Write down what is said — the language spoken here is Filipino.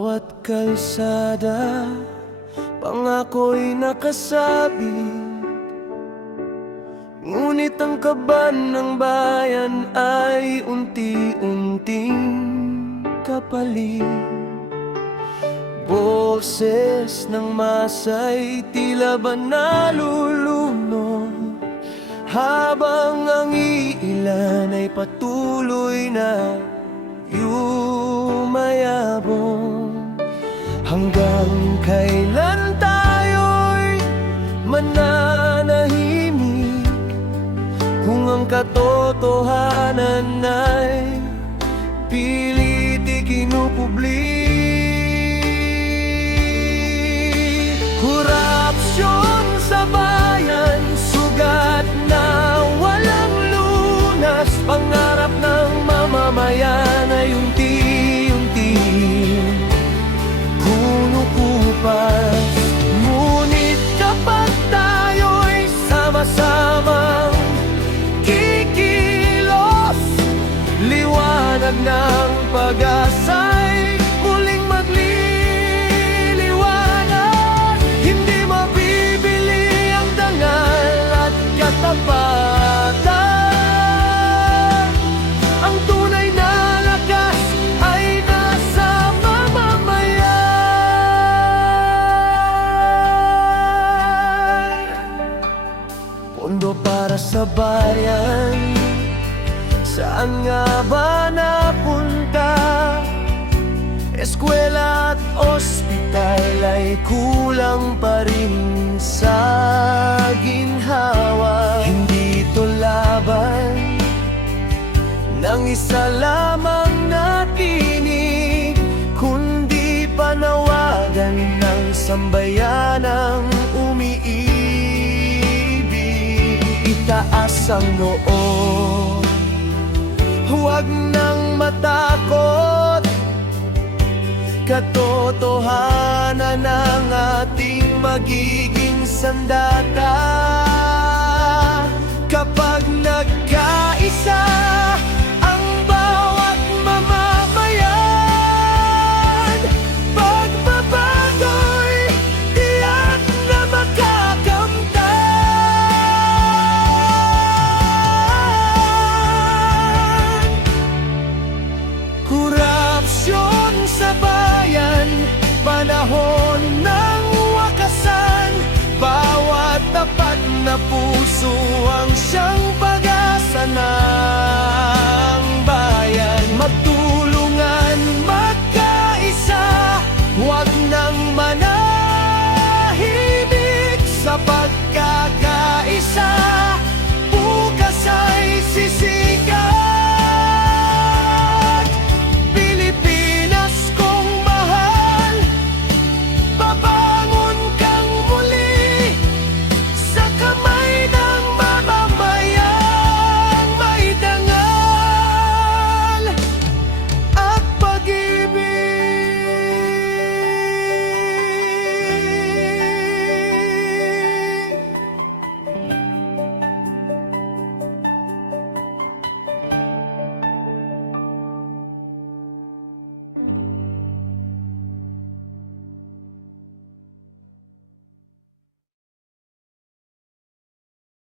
bawat kalsada, pangako'y nakasabit. Ngunit ang kaban ng bayan ay unti-unting kapalit. Boses ng masa'y tila ba nalulunod, habang ang iilan ay patuloy na yumayabong. Hanggang kailan tayo'y mananahimik kung ang katotohanan ay pilit ikinupubli? Korupsyon sa bayan, sugat na walang lunas. Pangarap ng mamamayan ay unti-unti kumukupas. Ngunit kapag tayo'y sama-samang kikilos, liwanag ng pag-asa'y muling magliliwanag. Hindi mabibili ang dangal at katapatan. Ang tunay na lakas ay nasa mamamayan. Pondo para sa bayan, saan nga ba napunta? Eskwela at ospital ay kulang pa rin sa ginhawa. Hindi ito laban ng isa lamang na tinig, kundi panawagan ng sambayanang umiibig. Itaas ang noo, huwag nang matakot. Katotohanan ang ating magiging sandata. Kapag nagkaisa ang bawat mamamayan, pagbabago'y tiyak na makakamtan. Korupsyon sa bayan, panahon ng wakasan. Bawat tapat na puso ang siyang pag-asa na